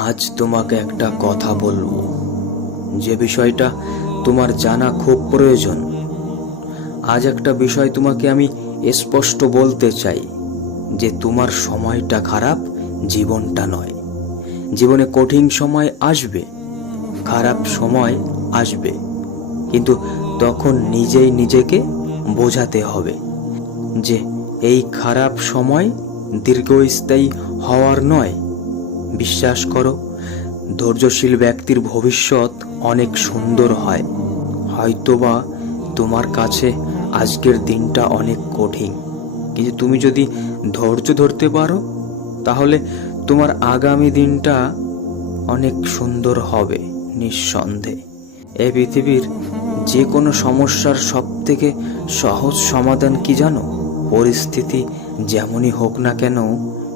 আজ তোমাকে একটা কথা বলবো, যে বিষয়টা তোমার জানা খুব প্রয়োজন। আজ একটা বিষয় তোমাকে আমি স্পষ্ট বলতে চাই যে তোমার সময়টা খারাপ, জীবনটা নয়। জীবনে কঠিন সময় আসবে, খারাপ সময় আসবে, কিন্তু তখন নিজেই নিজেকে বোঝাতে হবে যে এই খারাপ সময় দীর্ঘস্থায়ী হওয়ার নয়। বিশ্বাস করো, ধৈর্যশীল ব্যক্তির ভবিষ্যৎ অনেক সুন্দর হয়। হয়তোবা তোমার কাছে আজকের দিনটা অনেক কঠিন, কিন্তু তুমি যদি ধৈর্য ধরতে পারো তাহলে তোমার আগামী দিনটা অনেক সুন্দর হবে নিঃসন্দেহে। এই পৃথিবীর যে কোনো সমস্যার সবথেকে সহজ সমাধান কি জানো? পরিস্থিতি যেমনই হোক না কেন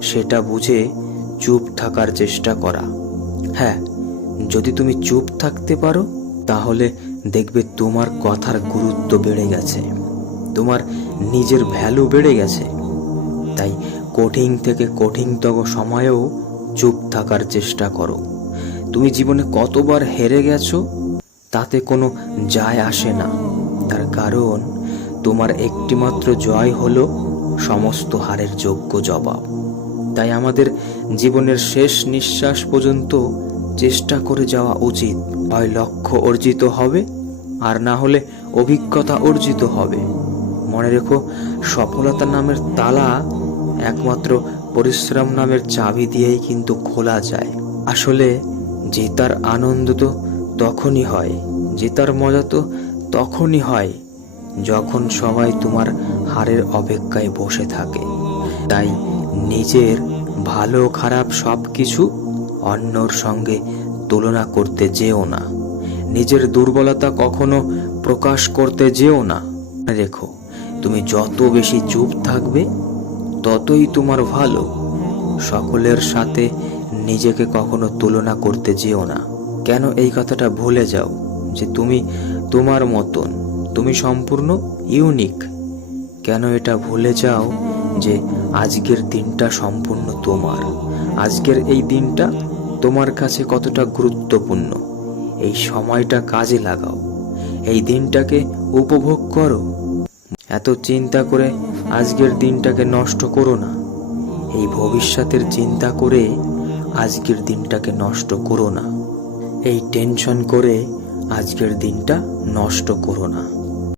সেটা বুঝে চুপ থাকার চেষ্টা করা। হ্যাঁ, যদি তুমি চুপ থাকতে পারো তাহলে দেখবে তোমার কথার গুরুত্ব বেড়ে গেছে, তোমার নিজের ভ্যালু বেড়ে গেছে। তাই কঠিন থেকে কঠিনতম সময়েও চুপ থাকার চেষ্টা করো। তুমি জীবনে কতবার হেরে গেছো তাতে কোনো যায় আসে না, তার কারণ তোমার একটিমাত্র জয় হলো সমস্ত হারের যোগ্য জবাব। তাই আমাদের জীবনের শেষ নিঃশ্বাস পর্যন্ত চেষ্টা করে যাওয়া উচিত। হয় লক্ষ্য অর্জিত হবে, আর না হলে অভিজ্ঞতা অর্জিত হবে। মনে রেখো, সফলতা নামের তালা একমাত্র পরিশ্রম নামের চাবি দিয়েই কিন্তু খোলা যায়। আসলে জেতার আনন্দ তো তখনই হয়, জেতার মজা তো তখনই হয় যখন সবাই তোমার হারের অপেক্ষায় বসে থাকে। তাই নিজের ভালো খারাপ সব কিছু অন্যর সঙ্গে তুলনা করতে যেও না। নিজের দুর্বলতা কখনো প্রকাশ করতে যেও না। রেখো, তুমি যত বেশি চুপ থাকবে ততই তোমার ভালো। সকলের সাথে নিজেকে কখনো তুলনা করতে যেও না। কেন এই কথাটা ভুলে যাও যে তুমি তোমার মতন, তুমি সম্পূর্ণ ইউনিক। কেন এটা ভুলে যাও যে আজকের দিনটা সম্পূর্ণ তোমার। আজকের এই দিনটা তোমার কাছে কতটা গুরুত্বপূর্ণ, এই সময়টা কাজে লাগাও, এই দিনটাকে উপভোগ করো। এত চিন্তা করে আজকের দিনটাকে নষ্ট করো না। এই ভবিষ্যতের চিন্তা করে আজকের দিনটাকে নষ্ট করো না। এই টেনশন করে আজকের দিনটা নষ্ট করো না।